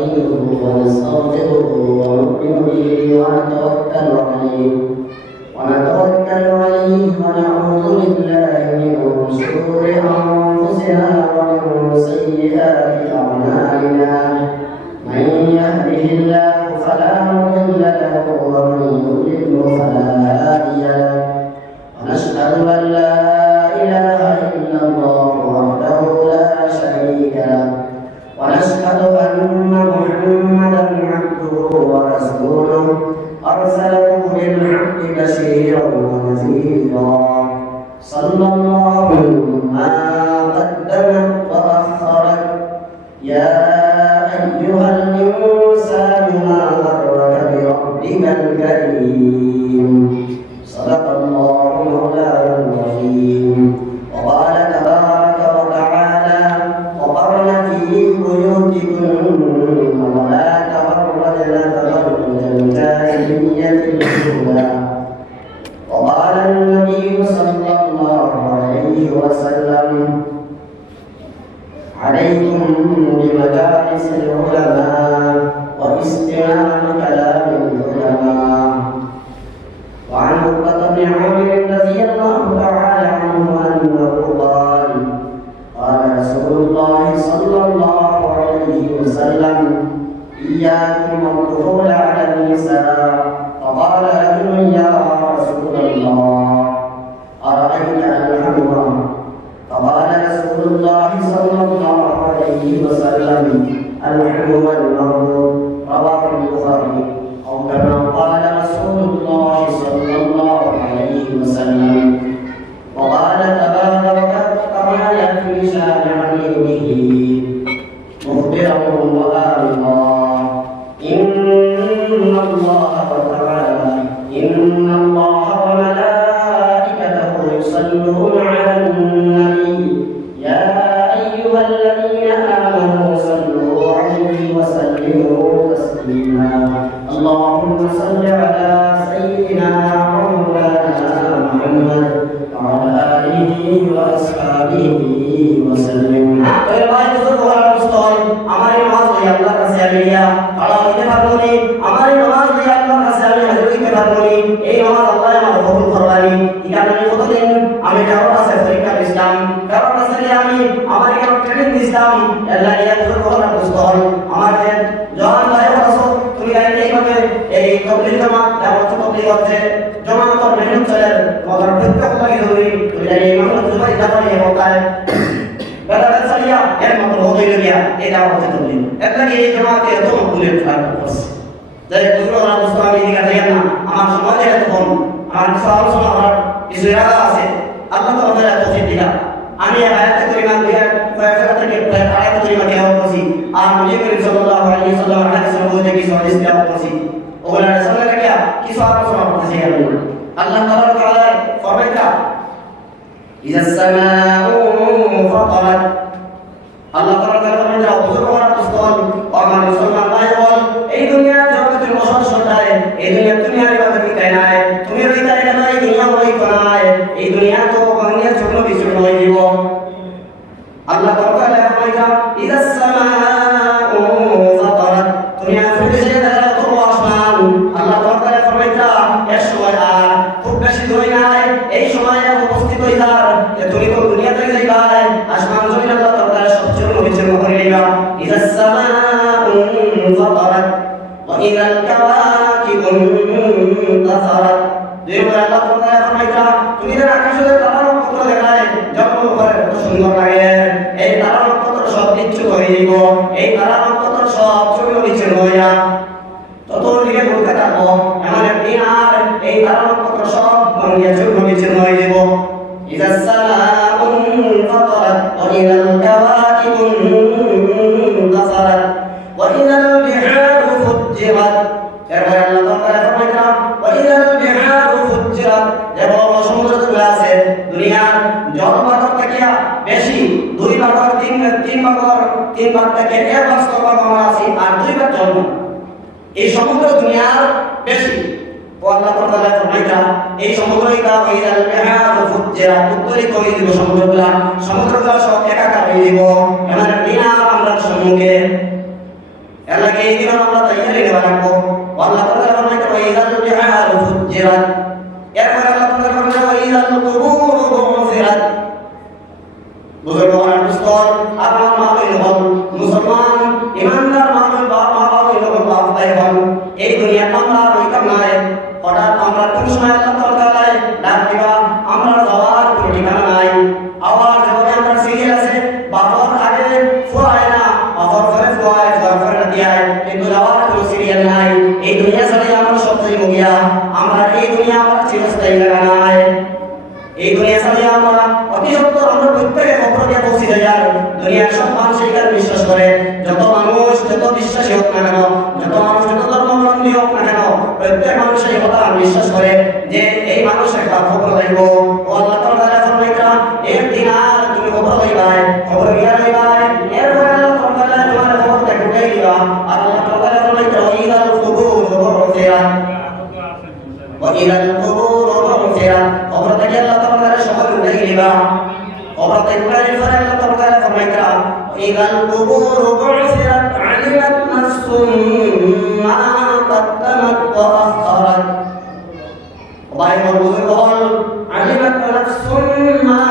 ونستعينه ونستغفره ونؤمن به ونتوكل عليه ونعوذ بالله من شرور أنفسنا ومن سيئات أعمالنا من يهده الله فلا مضل له ومن يضلل فلا هادي له ونشهد أن لا إله إلا الله وحده لا شريك له ونشهد أن محمدا عبده ورسوله أرسله بالحق بشيرا ونذيرا صلى الله ما قدمت وأخرت يا أيها الإنسان ما غرك بربك الكريم صدق الله مولانا الرحيم وقال تبارك وتعالى وقرن في بيوتكن ولا تبرجن تبرج الجاهلية الأولى وقال النبي صلى الله عليه وسلم عليكم بمجالس العلماء واستماع كلام العلماء. وعن عقبة بن عامر رضي الله تعالى عنه أنه قال قال رسول الله صلى الله عليه وسلم إياكم والدخول على النساء فقال رجل يا رسول الله أرأيت الحمى فقال رسول الله صلى الله عليه وسلم الحمى المرض رواه البخاري أو كما قال رسول الله صلى الله عليه وسلم وقال تبارك وتعالى في شان عبيده مخبرا وآمرا إن الله وملائكته يصلون على النبي يا أيها الذين آمنوا صلوا عليه وسلموا تسليما اللهم صل على سيدنا مولانا محمد وعلى آله وأصحابه وسلم. हमारी नमाज में अल्लाह का सलामिया खड़ा होते फरमानी हमारी नमाज में अल्लाह का सलामी हजूरी के फरमानी এই नमाज अल्लाह ने हमारे कबूल फरमानी इकाने में কতদিন আমি কারোটা से তরিকা ইসলাম কারোটা से আমি আমার কারো ট্রেনিং ইসলাম আল্লাহ ইয়া বুজুর্গ হওয়ার মুস্তাহল আমাদের জওয়ান ভাই বলছো তুমি এইভাবে এই তবলিগ জামাত দাওয়াত তবলিগ হচ্ছে জামাত और मेहनत चले मगर प्रत्येक लगी हुई তুমি এই মামলা জুবাই দাফানি होता है बराबर चलिया यार मतलब हो गई गया ये दावा होते तुमने ऐसा कि ये जमात है तो मकबूल है बस जब दूसरों का मुस्लिम ये कहते हैं ना हमारे समाज है तो हम हमारे सवाल सुना और इस इरादा से अल्लाह को अंदर तौफीक दिया आने आयत करीमा दिया फैसला करके आयत करीमा क्या हो सी आप मुझे करीम सल्लल्लाहु अलैहि वसल्लम हदीस में बोलते कि हदीस क्या हो सी और रसूल ने क्या किस बात को सुना पड़ता है अल्लाह ताला फरमाता إذا السماء فطرت الله تعالى فرماتا وبزرگوار دوستان और मुसलमान भाइयों এই দুনিয়া জগতের মশাল সদায় এই দুনিয়া ইবাদত কি তাই নাই তুমি ওই তাই না এই দুনিয়া ওই কোনায় এই দুনিয়া তো বাংলা ছোট বিচুর হয়ে দিব আল্লাহ তাআলা ফরমাইতা إذا السماء فطرت দুনিয়া ফুটে যায় তো আসমান আল্লাহ তাআলা ফরমাইতা এর সময় আর খুব বেশি দূরে নাই এই সময় উপস্থিত হইতার তুমি তো দুনিয়া থেকে যাইবা আসমান জমিন আল্লাহ তাআলা সবচেয়ে নবীর করে নিবা إذا السماء فطرت وإذا الكواكب انتثرت দেখো আল্লাহ তাআলা ফরমাইতা তুমি যে আকাশে তারা নক্ষত্র দেখায় যখন করে সুন্দর লাগে এই তারা নক্ষত্র সব কিছু হয়ে যাব এই তারা নক্ষত্র সব ছোট নিচে হইয়া তত দিকে বলতে থাকো এমন একদিন আর এই তারা নক্ষত্র সব ভাঙিয়া ছোট নিচে হয়ে যাব إذا السماء انفطرت وإذا الكواكب انتثرت وإذا البحار فجرت এরপর আল্লাহ তাআলা ফরমাইতা وإذا البحار فجرت দেখো সমুদ্রগুলো আছে দুনিয়ার জলভাগ থেকে বেশি দুই ভাগ তিন ভাগ থেকে এক ভাগ স্তর আছে আর দুই ভাগ জল এই সমুদ্র দুনিয়ার বেশি আল্লাহ তাআলা ফরমাইতা এই সমুদ্রটা ওইদাল বিহার ফুজ্জিরা উত্তরিত হয়ে দিব সমুদ্রগুলো সব একাকার হয়ে দিব এমন দিন আমরা সম্মুখে এর লাগে এই দিন আমরা তৈরি হয়ে রাখবো আল্লাহ তাআলা ফরমায় ওয়াইদাল বিহারু ফুজ্জিরাত এরপর আল্লাহ তাআলা ফরমায় ওয়াইদাল কুবুরু বুসিরাত বুজুর্গান মুসলমান আপনার মা হইল মুসলমান ইমানদার মা হইল বাপ ভাই হন এই দুনিয়া আমরা রইতাম না হঠাৎ আমরা কোন সময় আল্লাহ তাআলা ডাক দিবা আমরা যাওয়ার কোনো ঠিকানা নাই আবার যখন আমরা সিরিয়াল আছে বাবার আগে ফুয়ায় না বাবার পরে ফুয়ায় পরে দিয়ায় কিন্তু যাওয়ার কোনো সিরিয়াল নাই এই দুনিয়া ছাড়া আমরা সব যাইব গিয়া আমরা এই দুনিয়া আমরা চিরস্থায়ী লাগা নাই এই দুনিয়া ছাড়া আমরা অতি সত্তর আমরা প্রত্যেকে কবর দিয়ে পৌঁছে যাই আর দুনিয়ার সব মানুষ এই কারণে বিশ্বাস করে যত মানুষ যত বিশ্বাসী হোক না কেন যত মানুষ যত ধর্মাবলম্বী হোক না কেন প্রত্যেক মানুষ এই কথা বিশ্বাস করে যে এই মানুষ একটা খবর লইব ও আল্লাহ তাআলা ফরমাইতা একদিন আর তুমি খবর লইবাই খবর গিয়া লইবাই এরপর আল্লাহ তাআলা তোমার খবরটা ঢুকাই দিবা আর আল্লাহ তাআলা ফরমাইতা ওয়াইদাল কুবুর বুসিরাত ওয়াইদাল কুবুর বুসিরাত খবর থেকে আল্লাহ তাআলা সবার উঠাই দিবা খবর থেকে উঠাই পরে আল্লাহ তাআলা ফরমাইতা ওয়াইদাল কুবুর বুসিরাত আলিমাত নাফসুম মা قدمت وأخرت وبعد الظهر علمت نفس ما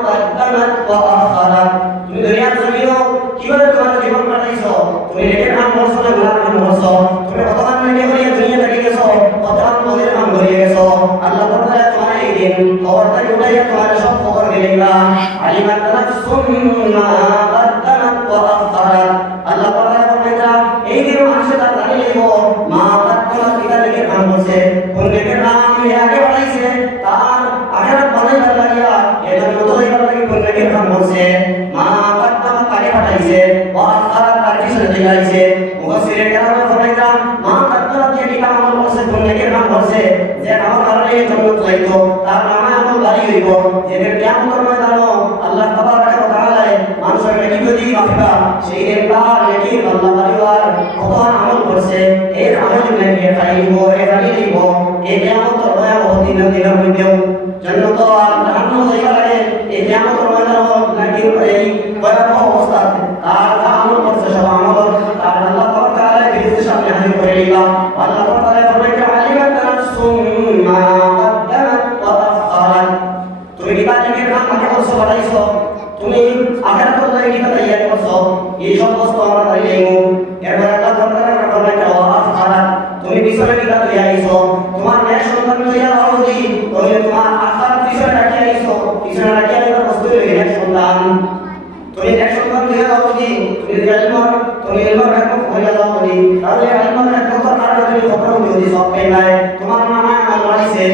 قدمت وأخرت তুমি দুনিয়া জমিও কিভাবে তোমার জীবন কাটাইছো তুমি নেকের কাম করছো না গুনাহের কাম করছো তুমি কতক্ষণ নেকে করিয়া দুনিয়া থেকে গেছো কতক্ষণ বদের কাম করিয়া গেছো আল্লাহ তাআলা তোমার এই দিন খবরটা উঠাইয়া তোমার সব খবর দিলেবা আলিমাত নাফসুম মা قدمت وأخرت আল্লাহ তাআলা ফরমাইতা এই দিন মানুষে তার জানি লইব মা কদ্দমাত কিতা নেকের কাম করছে কোন নেকের কাম আগে বাড়াইছে তার আখিরাত বানাইবার লাগিয়া এজন্য তো হইবার লাগি কোন নেকের কাম করছে মা কদ্দমাত আগে বাড়াইছে ওয়া আখারাত তার পিছনে লাগাইছে মুফাসসিরে কেরাম ফরমাইতা মা কদ্দমাত কি কাম আমল করছে কোন নেকের কাম করছে যে আমার কারণে জান্নাত যাইতো তার নামে আমল বাড়ি হইব যেদিন কিয়ামতের ময়দানে আল্লাহ তাবারক ওয়া তাআলা মানুষের নেকি যদি মাফিবা সেই নেককার নেকি আল্লাহ বাড়িওয়ার কত আমল করছে এই আমল নেকি খাইব এই রানি দিব এই কিয়ামতের ভয়াবহ দিনের মধ্যেও জান্নাত আর জাহান্নাম যাইবার আগে এই কিয়ামতের ময়দানে নাকি এই ভয়াবহ অবস্থা তার আমল করছে সব আমল তার আল্লাহ তাআলা বিরুদ্ধে সামনে হাজির করে দিবা আল্লাহ তাআলা ফরমাইতে আলিমাত নাফসুম মা কদ্দামাত ওয়া আখারাত তুমি কি তাদের কাম আগে করছো বাড়াইছো তুমি আখিরাতের লাগি কি তৈরি করছো এই সব বস্তু আমরা তাইলেইমু এরপর আল্লাহ তাআলা ফরমাইতে ওয়া আখারাত তুমি পিছনে কি তৈরি আইছো তোমার নেক সন্তান লইয়া আও দি তাহলে তোমার আখারাত পিছনে রাখি আইছো পিছনে রাখি আইবা বস্তু নেক সন্তান তুমি নেক সন্তান লইয়া আও দি তুমি ইলম রাখো হইয়া যাও দি তাহলে ইলম রাখো তো কারণে তুমি খবর দিও সব পাইবাই তোমার নামে আমল বাড়িছে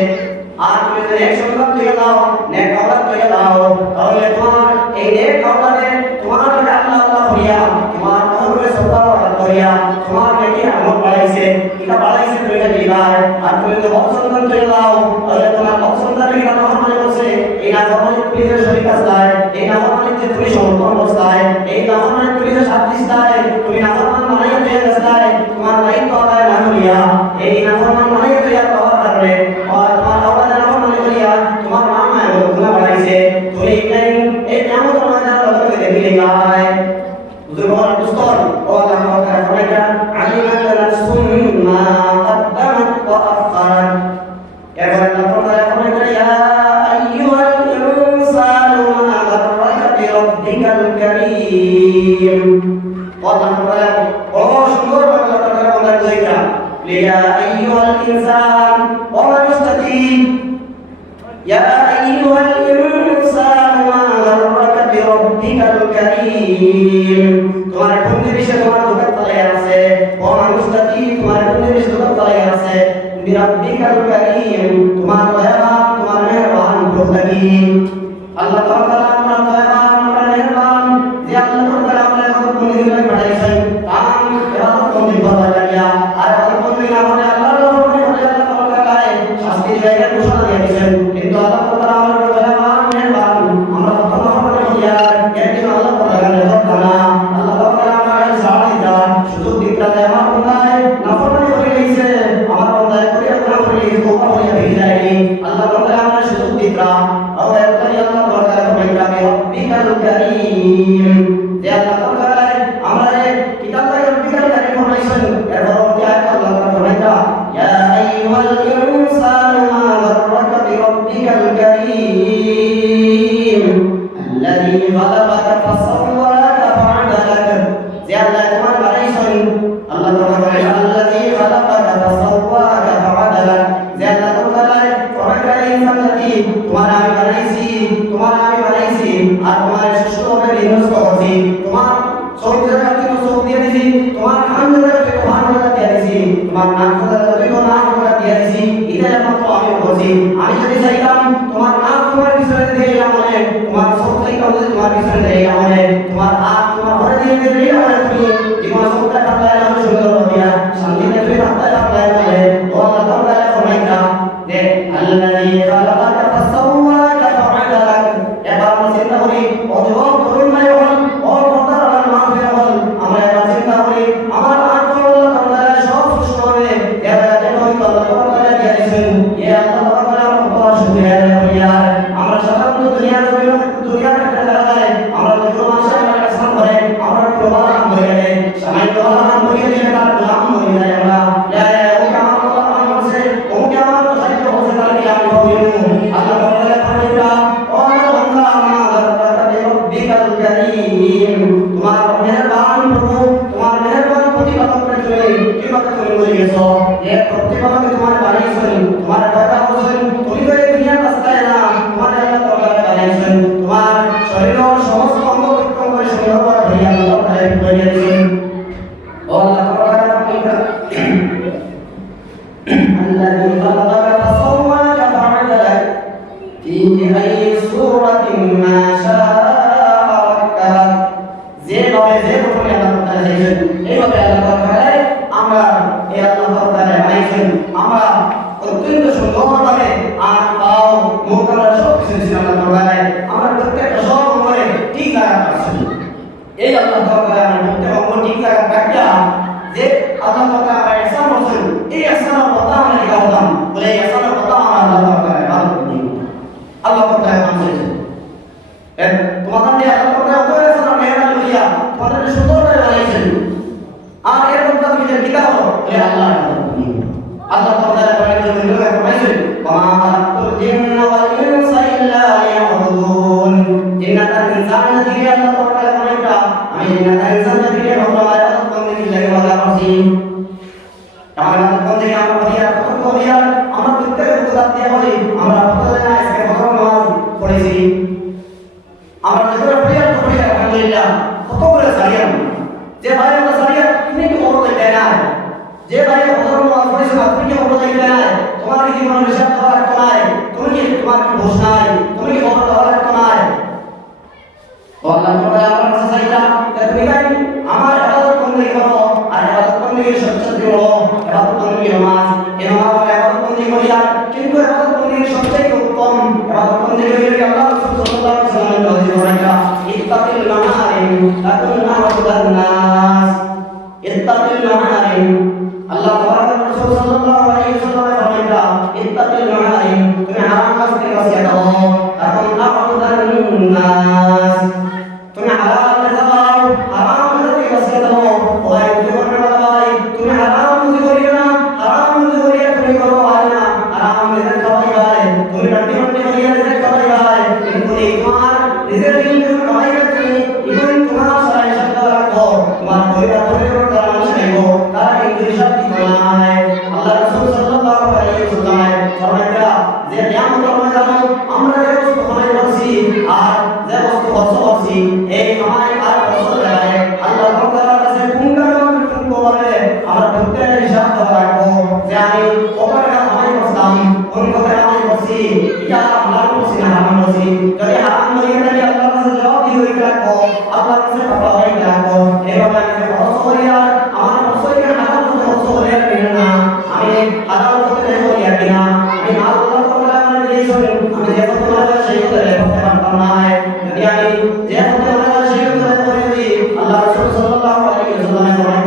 আর তুমি যদি এক সন্তান লইয়া দাও নেক আওলাদ লইয়া দাও তাহলে তোমার এই নেক আওলাদে তোমার আল্লাহ আল্লাহ হইয়া তোমার কবরে সদা হইয়া তোমার নেকি আমল বাড়াইছে এটা বাড়াইছে তুমি এটা দিবার আর তুমি যদি হক সন্তান লইয়া দাও তাহলে তোমার হক সন্তানের কি নাম মানে বলছে এই নাম মানে তুমি যে শরীর কাজলায় এই নাম মানে যে তুমি সমর্পণ করছায় এই নাম মানে তুমি যে সাথীস্তায় তুমি নাফরমান মানাইয়া দিয়ে গেছায় তোমার লাইন তো আদায় না হইয়া এই নাফরমান মানাইয়া দিয়ে পাওয়ার কারণে আর তোমার আওলাদ নাফরমান করিয়া তোমার নাম গুনাহ বাড়াইছে তুমি এই কিয়ামত ময়দানে লগে দেখলি গায় বুজুর্গান মুস্তার ও আল্লাহ তাআলা ফরমাইতা আলিমাত নাফসুম মা কদ্দামাত ওয়া আখারাত এরপর আল্লাহ তাআলা ফরমাইতা ইয়া আইয়ুহাল ইনসানু মা গাররাকা বিরাব্বিকাল কারীম আল্লাহ তাআলা ও সুন্দর আল্লাহ তাআলা বলেন ইয়া আইয়ুহাল ইনসান ওয়া মানুষটি ইয়া আইয়ুহাল ইনসান মা গাররাকা বিরাব্বিকাল কারীম তোমার কোন জিনিসে তোমার দোকান তলায় আছে ও মানুষটি তোমার কোন জিনিস দোকান তলায় আছে বিরাব্বিকাল কারীম তোমার দয়াবান তোমার মেহেরবান প্রভু আল্লাহ তাআলা আমরা দয়াবান আমরা মেহেরবান যে আল্লাহ তাআলা আমাদের কত বন্ধুদের পাঠাইছেন তাম এবার কোন বাবা লাগিয়া আর কোন দিন আমাদের আল্লাহর রহমতে আল্লাহ তাআলা শাস্তি জায়গা ঘোষণা দিয়েছেন কিন্তু আল্লাহ তাআলা আমাদের দয়াবান মেহেরবান আমরা কত রহমতে হইয়া একদিন আল্লাহ তাআলার রহমত আল্লাহ তাআলা আমাদের সাথে দা সুযোগ দিতে আমার বন্দায় নাফরমানি করে গেছে আমার বন্দায় করে আপনারা করে গেছে ওপর হইয়া বেরিয়ে যায়নি আল্লাহ তাআলা আমাদের সুযোগ দিতা আর তোমার কান জায়গাতে কান জায়গা দিয়ে দিছি, তোমার নাক জায়গাতে নাক জায়গা দিয়ে দিছি, এটা একমাত্র আমি বলছি। আমি যদি চাইতাম তোমার নাক তোমার পিছনে দিয়ে আমলে, তোমার চোখ থেকে যদি তোমার পিছনে দিয়ে আমলে, তোমার হাত তোমার ঘরে দিয়ে দিয়ে আমলে, তুমি জীবন সবটা কাটায় আমি সুন্দর হইয়া শান্তিতে তুমি কাটায় কাটায় বলে ও আল্লাহ তাআলা ফরমাইতা যে আল্লাযী খালাকাকা ফাসাওয়াকা ফাআদালাক। এবার আমরা চিন্তা করি ও যুবক তরুণ ভাই হল, ও পর্দার আড়াল মা ভাই হল, আমরা এবার চিন্তা করি আমার আত্ম আল্লাহ তাআলা সব সুস্থ হবে, এরা যেন হয়তো আল্লাহ তাআলা দিয়ে দিয়েছেন। এ আল্লাহ তাআলা আমরা শুকরিয়া করিয়া আমরা সাধারণত দুনিয়ার একটা জায়গায় আমরা যখন মানুষের কাছে করে আমরা প্রবাহ হয়ে যায়, সময় প্রবাহ হয়ে যায়, তার গোলাম হয়ে যায়। আমরা ওকে আমার কথা বলছে, ওকে আমার সাহায্য হচ্ছে, তার কি আমি হইব আল্লাহ তাআলা ফরমাইতা ও আমার বান্দা আমার রব্বিকাল কারীম, তোমার মেহেরবান প্রভু, তোমার মেহেরবান প্রতিপালকের জন্য কিভাবে তুমি বলে গেছো যে প্রতিপালক তোমার বানিয়েছেন, তোমার কথা বলছেন, তুমি তো এই দুনিয়ার রাস্তায় না, তোমার আল্লাহ তাআলা বানিয়েছেন, তোমার শরীরের সমস্ত অঙ্গ প্রত্যঙ্গ সুন্দর করে ধরে আল্লাহ তাআলা বানিয়েছেন। ও আল্লাহ তাআলা ফরমাইতা আল্লাযী খালাকাকা ফাসাওয়াকা ফাআদালাক ফি আইয়ি সূরাতিন মা শাআ রাক্কাবাক। যেভাবে যে প্রথমে আল্লাহ তাআলা চাইছেন এইভাবে আল্লাহ তাআলা আমরা এই আল্লাহ তাআলা বানাইছেন, আমরা অত্যন্ত সুন্দরভাবে আর পাও মুখ আমরা সব কিছু দিয়েছেন আল্লাহ তাআলা, আমরা প্রত্যেকটা সব অঙ্গে ঠিক জায়গা পাচ্ছি। এই আল্লাহ তাআলা আমরা প্রত্যেক অঙ্গ ঠিক জায়গা রাখিয়া যে আল্লাহ তাআলা ihsan করছেন, এই ihsanর কথা আমরা কি করতাম বলে এই ihsanর কথা আমরা আল্লাহ তাআলা ভালো করে আল্লাহ তাআলা মানছেন। তোমাদের নিয়ে আল্লাহ তাআলা অত ihsan মেহেরবানি করিয়া তোমাদের সুন্দর করে বানাইছেন, আর এর মধ্যে তুমি যে টিকা হলো এ আল্লাহ আল্লাহ তাআলা ফরমাইছেন ওয়া মা খালাকতুল জিন্না ওয়াল ইনসা ইল্লা লিয়াবুদুন। জিন্নাত আর ইনসান দিয়ে আল্লাহ তাআলা ফরমাইতা আমি জিন্নাত আর ইনসান দিয়ে ভগবানের ইবাদত করতে লাগে ওয়ালা করছি। আমরা কোনদিন আমরা করিয়া আমরা প্রত্যেক উদাত দিয়ে বলি আমরা প্রতিদিন আজকে ফজর নামাজ পড়েছি, আমরা যেগুলো পড়ি আলহামদুলিল্লাহ কত করে সারিয়া যে ভাই আমরা সারিয়া তুমি কি খবর লইতে না, যে ভাই ফজর নামাজ পড়েছো তুমি কি খবর লইতে না, তোমার কি জীবনের হিসাব দেওয়া রাখতো নাই, তুমি কি তোমার কি দোষ নাই, তুমি কি খবর দেওয়া রাখতো নাই। তো আল্লাহ তাআলা আমার কাছে চাইলা যে তুমি গাই আমার ইবাদত বন্দী করো, আর ইবাদত বন্দীর সবচেয়ে বড় ইবাদত বন্দী নামাজ। এই নামাজ ইবাদত বন্দী করিয়া কিন্তু ইবাদত বন্দীর সবচেয়ে উত্তম ইবাদত বন্দী করিয়া আল্লাহ রাসূল সাল্লাল্লাহু আলাইহি ওয়াসাল্লাম বলেছেন ইত্তাকিল মাহারিম তাকুন আ'বুদান নাস। ইত্তাকিল মাহারিম আল্লাহ তাআলা রাসূল সাল্লাল্লাহু আলাইহি ওয়াসাল্লাম বলেছেন ইত্তাকিল মাহারিম, তুমি হারাম কাজ থেকে বাঁচিয়ে থাকো, তাকুন আ'বুদান নাস, তুমি হালাল কাজ করো, হারাম কাজ থেকে বাঁচিয়ে থাকো। ওই জীবনে ভাই তুমি হারাম রুজি করিও না, হারাম রুজি করিয়া তুমি করো হয় না, হারাম রিজিক খাওয়াই ভাই, তুমি ডান্ডি ডান্ডি করিয়া রিজিক খাওয়াই ভাই, কিন্তু এই তোমার রিজিক তুমি খাওয়াই তুমি ইবন তোমার সারা হিসাব রাখো, তোমার পরিবার পরিবার তারা মানুষ খাইবো, তারা কিন্তু হিসাব দিতে নাই। আল্লাহ রাসূল সাল্লাল্লাহু আলাইহি ওয়াসাল্লাম ফরমাইতা যে কিয়ামতের ময়দানে আমরা যে বস্তু খাই করছি আর যে বস্তু খরচ করছি এই কামাই আর খরচ যায় আল্লাহ তাআলার কাছে বলে আমরা প্রত্যেক হিসাব দেওয়া রাখবো যে আমি কত টাকা কামাই করছিলাম, কোন কত কামাই করছি, এটা হালাল করছি না হারাম করছি। যদি হারাম করি তাহলে আল্লাহর কাছে জবাব দিয়ে রাখবো, আল্লাহর কাছে কথা হয়ে রাখবো। এইভাবে আমি খরচ করি আর আমার খরচকে হালাল করতে খরচ করি আর কিনা না, আমি হালাল করতে করি আর কিনা, আমি আল্লাহ তাআলা আমাকে দিয়েছেন আমি যে কত টাকা সেই কত করতে পারতাম না। যদি আমি যে কত টাকা সেই কত করে দিই আল্লাহ রাসূল সাল্লাল্লাহু আলাইহি ওয়াসাল্লাম বলেন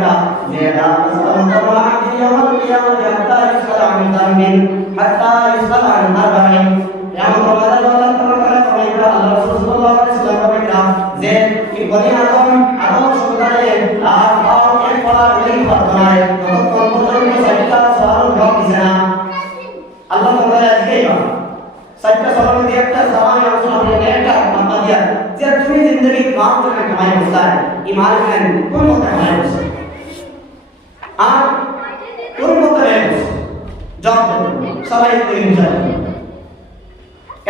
لا تستنكر عبد يوم القيامة حتى يسأل عن ذنب حتى يسأل عن أربع يوم رمضان الله تعالى فرمائتا الله رسول صلى الله عليه وسلم فرمائتا যে বনি আদম সন্তানে আর পাও এক পড়া হলেই প্রার্থনায় ততক্ষণ পর্যন্ত সাইটটা সওয়াল জবাব দিছে না। আল্লাহ তাআলা জিজ্ঞাসা সাইটটা সওয়াল দিয়ে একটা সওয়াল আনসার আপনি একটা মাপা দিয়া যে তুমি জিন্দেগি মাপ করে কামাই করছাই ইমান কেন কোন কথা কামাই করছ আর কোন কথা কামাই করছ জবাব সবাই জিন্দেগি হিসাব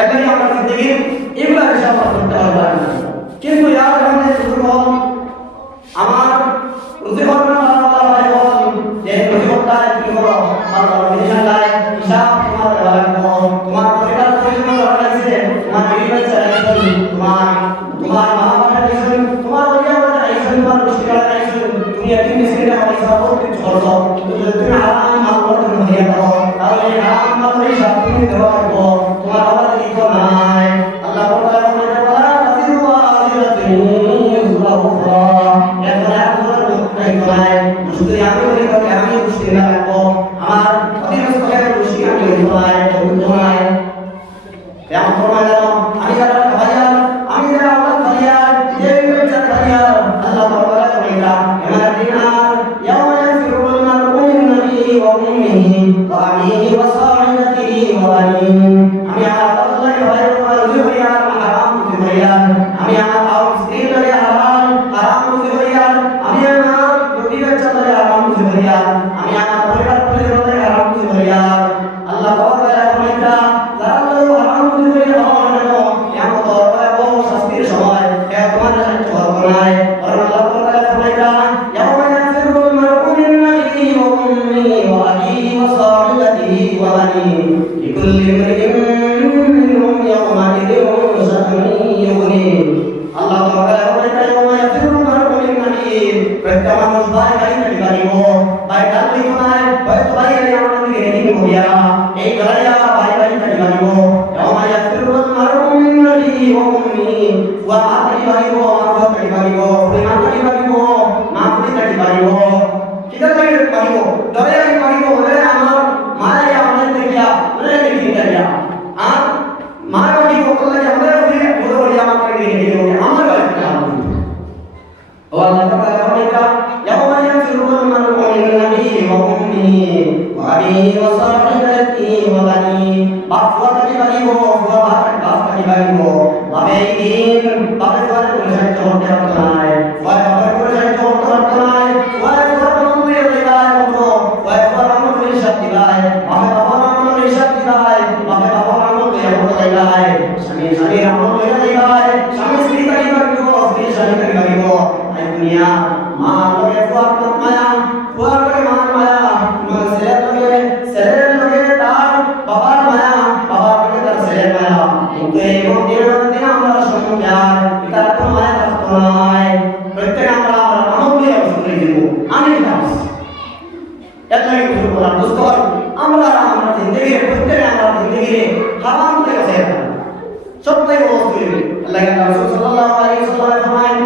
এতই আমরা জিন্দেগি এগুলা হিসাব করতে পারবো কিন্তু ইয়ার আমাদের শুধু আমার রুজি করবে না বহুত কিছু করছো কিন্তু যদি তুমি হারাম মাল করতে হইয়া দাও তাহলে হারাম মালের হিসাব তুমি দেওয়া লাগবো তোমার আবার দিত নাই আল্লাহ তাআলা বলেন ওয়ালা তাজিরু ওয়াজিরাতুন উযরা উখরা এখন আর কোনো দুঃখ নাই যদি আমি বলি তাহলে আমি খুশি না রাখবো আমার অধীনস্থের খুশি আমি হইব নাই দুঃখ নাই কেমন ফরমায় জানো আমি যারা ভাইয়ার আমি যারা আল্লাহ ভাইয়ার যে বেচা ভাইয়ার আল্লাহ তাআলা বলেন এমন দিন আর ইয়াওমা ইয়াফিরুল মারউ মিন নাবিহি ওয়া উম্মিহি ওয়া আবিহি ওয়া সাহিবাতিহি ওয়া বানিহি আমি আল্লাহ ভাইয়ার ভাইয়ার হারাম ভাইয়ার আমি আমার স্ত্রী লাগে হারাম ভাইয়ার আমি আমার যদি বেচা হারাম ভাইয়ার আমি আমার পরিবার পরিবার হারাম ভাইয়ার আল্লাহ তাআলা বলেন যারা হারাম ভাইয়ার হওয়ার জন্য এমন বহু শাস্তির সময় তোমার সাহায্য হবে না আর আল্লাহ তাআলা বলেন ইয়াওমা ইয়াফিরুল মারউ মিন নাবিহি ওয়া উম্মিহি ওয়া আবিহি ওয়া সাহিবাতিহি ওয়া বানিহি লিকুল্লি ইমরিইন মিনহুম ইয়াওমা ইযিন শা'নুন ইউগনি আল্লাহ তাআলা বলেন ইয়াওমা ইয়াফিরুল মারউ মিন নাবিহি প্রত্যেক মানুষ ভাই থেকে বাড়িব ভাই ডালি কোনায় হয়তো ভাই আমাদের দিকে নিয়ে হইয়া এই গড়াইয়া ভাই থেকে বাড়িব ইয়াওমা ইয়াফিরুল মারউ মিন নাবিহি ওয়া উম্মিহি ওয়া আবিহি ওয়া সাহিবাতিহি ওয়া বানিহি মা থেকে বাড়িব কিটা থেকে বাড়িব দরে আমি বাড়িব বলে আমার মায়ে আমাদের দেখিয়া বলে দেখি দেখিয়া আর মা বাড়িব বলে আমাদের বলে বলে আমাকে দেখি আমার বাড়ি ও আল্লাহ তাআলা বলেন ইয়াওমা ইয়াফিরুল মারউ মিন নাবিহি ওয়া উম্মিহি ওয়া আবিহি ওয়া সাহিবাতিহি ওয়া বানিহি বাফওয়া থেকে বাড়িব বাবা থেকে বাড়িব বাবে দিন বাবে করে সাহায্য করতে পারতাই বাবে করে সাহায্য করতে পারতাই বাবে করে মনে লইবাই বলো বাবে করে মনে হিসাব দিবাই বাবে বাবা মনে হিসাব দিবাই বাবে বাবা মনে লইবাই স্বামী স্বামী মনে লইবাই স্বামী স্ত্রী তাই বাড়িব স্ত্রী স্বামী তাই বাড়িব এই দুনিয়া মা লগে ফুয়ার মায়া ফুয়ার লগে মার মায়া ছেলের লগে তার বাবার মায়া বাবার লগে তার ছেলের মায়া কিন্তু এই দিন আমরা সংখ্যার পিতার কোনো মায়া থাকতো নাই প্রত্যেক আমরা আমলে অবশ্যই দিব আমি এটাই কিছু বলার বুঝতে পারবো আমরা জিন্দগি প্রত্যেক আমরা জিন্দগি হারাম থেকে বাঁচে সবটাই অবশ্যই আল্লাহ রাসূল সাল্লাল্লাহু আলাইহি ওয়াসাল্লাম ফরমান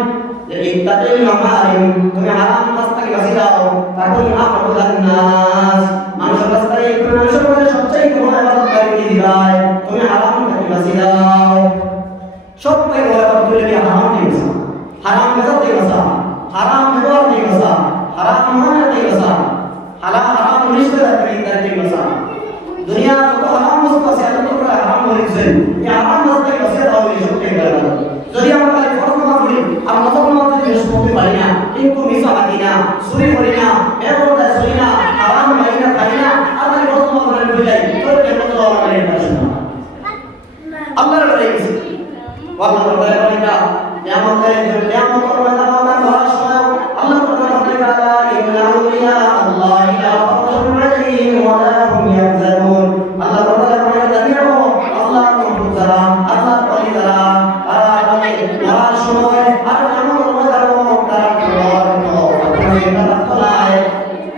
যে ইত্তাকিল মাহারিম তুমি হারাম কাজ থেকে বাঁচে যাও তারপর আমাদের নাস মানুষের রাস্তায় মানুষের মধ্যে সবচেয়ে বড় ইবাদতকারী কি দিবাই তুমি হারাম থেকে বাঁচে যাও সবটাই বড় ইবাদত কি হারাম থেকে বাঁচা হারাম কাজ থেকে বাঁচা হারাম ব্যবহার থেকে বাঁচা হারাম মনে থেকে বাঁচা হারাম রিশতা থেকে বাঁচা দুনিয়া কত হারাম বস্তু আছে এত তো হারাম হয়েছে এই হারাম বস্তু থেকে বাঁচা দাও এই সব থেকে যদি আমরা খালি ফরজ নামাজ পড়ি আর নফল নামাজ যদি পড়তে পারি না কিন্তু মিছা হাতি না চুরি করি না বেপরদা চলি না হারাম মারি না খাই না আর খালি ফরজ নামাজ পড়ে যাই তো কেন তো আমরা এই কাজ না আল্লাহর বলে গেছে আল্লাহ তাআলা বলেন কিয়ামতের ময়দানে ধরার সময় আল্লাহ তাআলা বলেন ইন্না আউলিয়া আল্লাহি লা খাউফুন আলাইহিম ওয়া লা হুম ইয়াহজানুন আল্লাহ তাআলা বলেন জানিও আল্লাহর বন্ধুরা আল্লাহর ওলিরা তারা বলে ধরার সময় আর কিয়ামতের ময়দানে তারা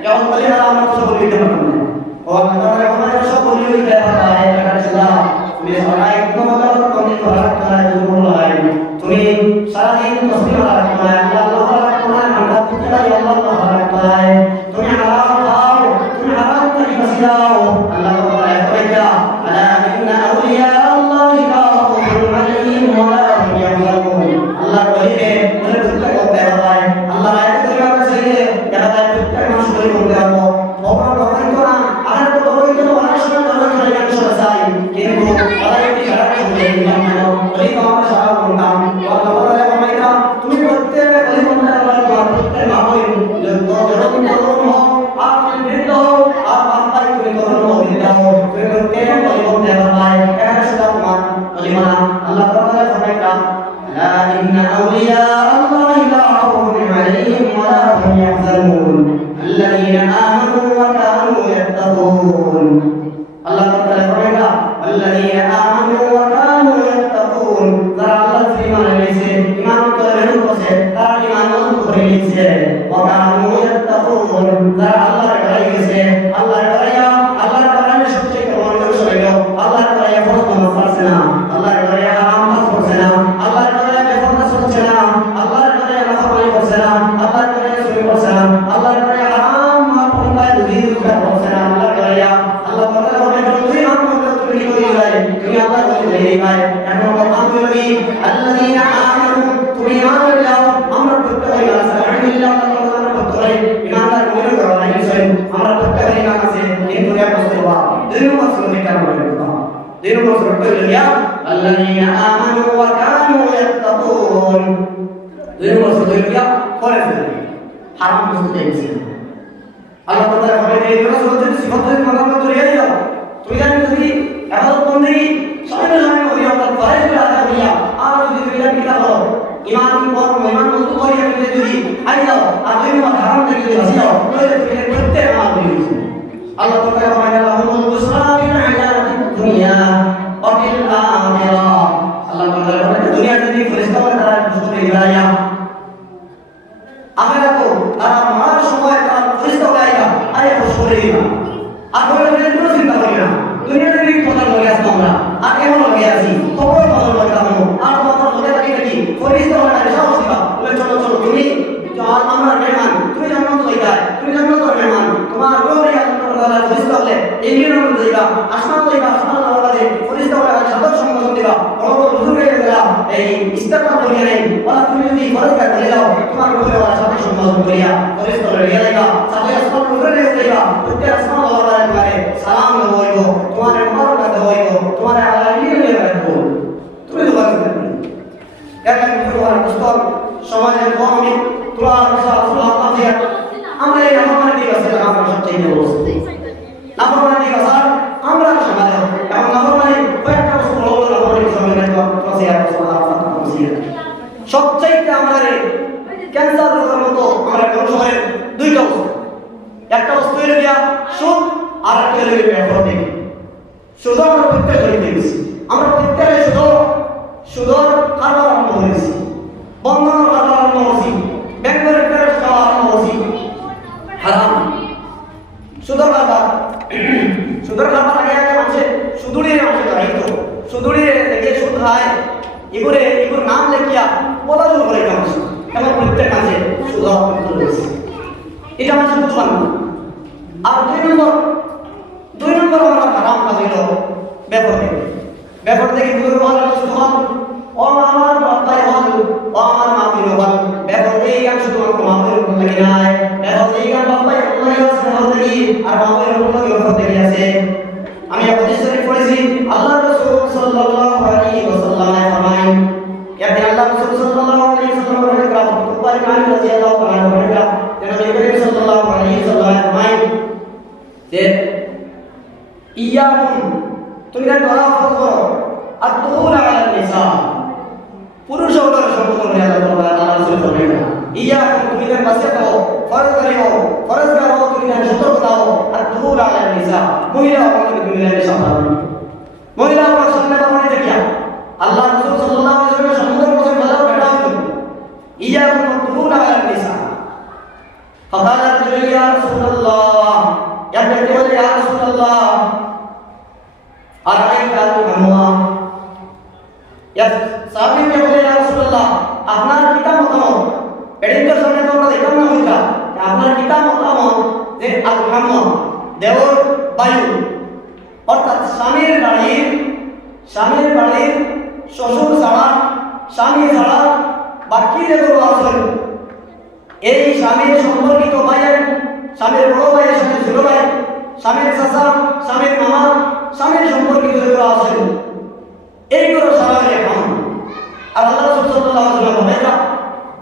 যেমন বলি আমরা সব বলিতে পারবো না ও আমাদের সব বলিতে পারবে এটা ছিল তুমি সবাই একদম তুমি করার জন্য তুমি সারা দিন তসবিহ করা আল্লাহ করা আমরা পুত্রাই আল্লাহ করা তুমি হারাম খাও তুমি হারাম থেকে বাঁচি যাও আল্লাহ তাআলা কইরা আলা ইন্না আউলিয়া আল্লাহি লা খাউফুন আলাইহিম ওয়া লা হুম ইয়াহজানুন আল্লাহ কইরে বলে প্রত্যেক করতে হয় আল্লাহ আয়াত করিবার কাছে যারা প্রত্যেক মানুষ করে করতে হবে ওপর কথা না আর তো বড়ই তো অনেক সময় ধরে চলে গেছে চাই কিন্তু আলাইটি সারা করে দিলাম ওই তো আমরা সারা করতাম আল্লাহ তাআলা ফরমাইতা তুমি প্রত্যেক ওই বন্ধা আল্লাহ প্রত্যেক মাহবুব যত যরম করুন আর তুমি বৃদ্ধ আর বাপাই তুমি করুন দাও তুমি প্রত্যেক ওই বন্ধা আল্লাহ এটা শুধু তোমার ওলিমা আল্লাহ তাআলা ফরমাইতা লা ইন্না আউলিয়া আল্লাহি লা খাউফুন আলাইহিম ওয়া লা হুম ইয়াহজানুন আল্লাযীনা আমানু ওয়া কানু ইয়াত্তাকুন আল্লাহ তাআলা ফরমাইতা আল্লাযীনা আমানু ওয়া কানু ইয়াত্তাকুন যারা আল্লাহর ঈমান এনেছে ঈমান করে মেনে তারা ঈমান করে নিয়েছে ওয়া কানু ইয়াত্তাকুন যারা আল্লাহর ডরাই গেছে, আল্লাহর ডরাইয়া আল্লাহর ডরাইয়ের সবচেয়ে বড় অংশ হইল আল্লাহর ডরাইয়া ফরজ নামাজ পড়ছে না, আল্লাহর ডরাইয়া হারাম কাজ করছে না, আল্লাহর ডরাইয়া বেপরদা চলছে না, আল্লাহর ডরাইয়া নাফরমানি করছে না, আল্লাহর ডরাইয়া চুরি করছে না, আল্লাহর ডরাইয়া হারাম পন্থায় রুজি-রোজগার করছে না, আল্লাহর ডরাইয়া আল্লাহ তাআলা বলেন তুমি নাম করলে তুমি কি হয়ে যায়, তুমি আল্লাহর কাছে লেগে যায়। এখন কথা হলো কি আল্লাযীনা আমানু, তুমি ঈমান লাও আমরা প্রত্যেকই আছে আলহামদুলিল্লাহ আল্লাহ তাআলা প্রত্যেকই ঈমানদার মনে করা নাই বিষয় আমরা প্রত্যেকই ঈমান আছে কিন্তু এক বস্তু দুই বছর এটা বলে কথা দুই বছর হলো ইয়া আল্লাযীনা আমানু ওয়া কানু ইয়াত্তাকুন, দুই বছর হলো ইয়া করে ফেলে হারাম বস্তু দেখছে আল্লাহ তাআলা বলেন এই রাসূলের সিফাতের মানদণ্ড ধরে যাও, তুমি জানো যদি ইবাদত বন্দেগী সামনে সামনে করিয়া অর্থাৎ ফরজ আদায় করিয়া আর যদি তুমি জানি তা হলো ঈমান কর্ম ঈমান মজবুত করিয়া তুমি যদি আই যাও আর তুমি হারাম থেকে যদি বাঁচি যাও তাহলে তুমি প্রত্যেক আমল করে দিছো। আল্লাহ তাআলা বলেন আল্লাহুল বুসরা ফিল হায়াতিদ দুনিয়া ওয়া ফিল আখিরাহ, আল্লাহ তাআলা বলেন দুনিয়াতে যদি ফেরেশতারা তারা খুশি হয়ে যায় আখিরাতে তারা মরার সময় তারা ফেরেশতারা আইবা আরে খুশি করে দিবা আখিরাতে কোনো চিন্তা করি না দুনিয়াতে কি কথা লগে আছি আমরা আর কেমন লগে আছি খবর ভালো লগে আমো আর তোমার লগে থাকি নাকি ফেরেশতারা তারা সাহস দিবা বলে চলো চলো তুমি আর আমরা মেহমান তুমি জান্নাত লইবা তুমি জান্নাতের মেহমান তোমার রোরে আল্লাহ তাআলা ফেরেশতা বলে এই নিয়ম লইবা আসমান লইবা আসমান আল্লাহকে ফেরেশতা বলে সাদর সম্মান দিবা বড় বড় বুজুর্গ এরা এই ইস্তেগফার করিয়া নেন ওরা তুমি যদি ফরজ কাজ করে যাও তোমার রোরে ওরা সাদর সম্মান করিয়া ফেরেশতা লইয়া যাইবা সাথে আসমান উপরে নিয়ে যাইবা প্রত্যেক আসমান আল্লাহ তাআলা সালাম হইব তোমার মুবারক হইব তোমার আল্লাহ নিয়ে রাখবো তুমি তো বলতে একটা তোমার পুস্তক সমাজের কওমি তোরা রাসূলুল্লাহ তাজিয়া আমরা এই নাফরমানি দিয়ে আছে আমরা সবচেয়ে বড় নাফরমানি দিয়ে আছে আমরা সমাজে এবং নাফরমানি কয়েকটা বস্তু হলো নাফরমানি সমাজে তাজিয়া সবচেয়ে আমরা ক্যান্সার রোগের মতো আমরা বর্তমানে দুইটা বস্তু একটা বস্তু হলো গিয়া সুদ আর একটা হলো বেপরদে সুদ আমরা প্রত্যেক ধরে দিয়েছি আমরা প্রত্যেকে সুদর কারবার আরম্ভ করেছি বন্ধনের কারবার আরম্ভ করেছি ব্যাংকের ইন্টারেস্ট খাওয়া আরম্ভ করেছি হারাম সুদর কারবার আগে আগে মানুষে সুদুড়িয়ে মানুষে দাঁড়িয়ে সুদুড়িয়ে দেখে সুদ খায় এগুলোর নাম লেখিয়া বলা শুরু করে এটা মানুষ এবং প্রত্যেক কাছে সুদর রয়েছে এটা মানুষ বুঝবান না। আর দুই নম্বর আমরা হারাম কাজ হইল ব্যাপার থেকে বুঝতে পারলাম সুহান ও আমার বাবাই হল ও আমার মাপির হল ব্যাপার এই গান শুধুমাত্র মাপির উপর লাগে নাই ব্যাপার এই গান বাবাই উপর লাগে আছে হল থেকে আর মাপির উপর লাগে উপর থেকে আছে। আমি হাদিস শরীফ পড়েছি আল্লাহ রাসূল সাল্লাল্লাহু আলাইহি ওয়াসাল্লাম ফরমায়েন একদিন আল্লাহ রাসূল সাল্লাল্লাহু আলাইহি ওয়াসাল্লাম বলেন কুবাই কানি রাদিয়াল্লাহু তাআলা বলেন নবী করিম সাল্লাল্লাহু আলাইহি ওয়াসাল্লাম ফরমায়েন যে ইয়াকুম তুমি না ধরা ফরজ করো আর তুহুর আলা নিসা পুরুষ ওদের সম্পর্ক নিয়ে আল্লাহ রাসূল বলেন ইয়াকুম তুমি না বাসে দাও ফরজ করো তুমি না সতর্ক দাও আর তুহুর আলা নিসা মহিলা আমাকে তুমি না সাবধান মহিলা আমার সামনে বাড়ি দেখিয়া আল্লাহ রাসূল সাল্লাল্লাহু আলাইহি ওয়াসাল্লাম সম্পর্ক করে ভালো বেটাও ইয়াকুম তুহুর আলা নিসা فقال الرجل يا رسول الله يا بنت يا رسول الله أرأيت الحموا يا صاحبي ने बोले या रसूल अल्लाह আপনার কিতাব মতামত এদিকে সামনে তো আমরা দেখলাম না হইতা আপনার কিতাব মতামত যে আল হামা দেওর বায়ু অর্থাৎ স্বামীর বাড়ির শ্বশুর ছাড়া স্বামী ছাড়া বাকি যেগুলো আছে এই স্বামীর সম্পর্কিত ভাইয়ের স্বামীর বড় ভাইয়ের সাথে ছোট ভাই স্বামীর চাচা স্বামীর মামা স্বামীর সম্পর্কিত যেগুলো আছে এইগুলো সরাসরি হাম। আর আল্লাহ সাল্লাল্লাহু আলাইহি ওয়াসাল্লাম বলেন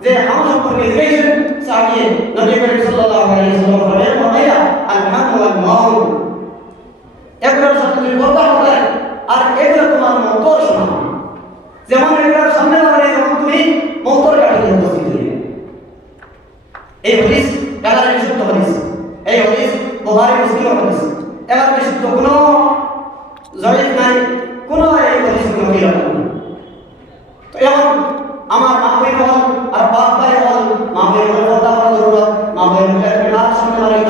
যে হাম সম্পর্কে জিজ্ঞেস সাহাবী নবী করিম সাল্লাল্লাহু আলাইহি ওয়াসাল্লাম বলেন আল হাম ওয়াল মাউত এগুলোর সাথে তুমি কথা বলে আর এগুলো তোমার মন্তর শোনা যেমন এগুলোর সামনে দাঁড়িয়ে যেমন তুমি মন্তর কাটিয়ে উপস্থিত হয়ে এই হাদিস এগারো বিশুদ্ধ হাদিস এই হাদিস বুখারী মুসলিম হাদিস এগারো বিশুদ্ধ কোনো জয়ীফ নাই কোনো এই হাদিস কোনো মিল নাই। তো এখন আমার মা বোন হল আর বাপ ভাই হল মা বোন হল কথা বলা জরুরত মা বোন হল একটা সামনে দাঁড়িয়ে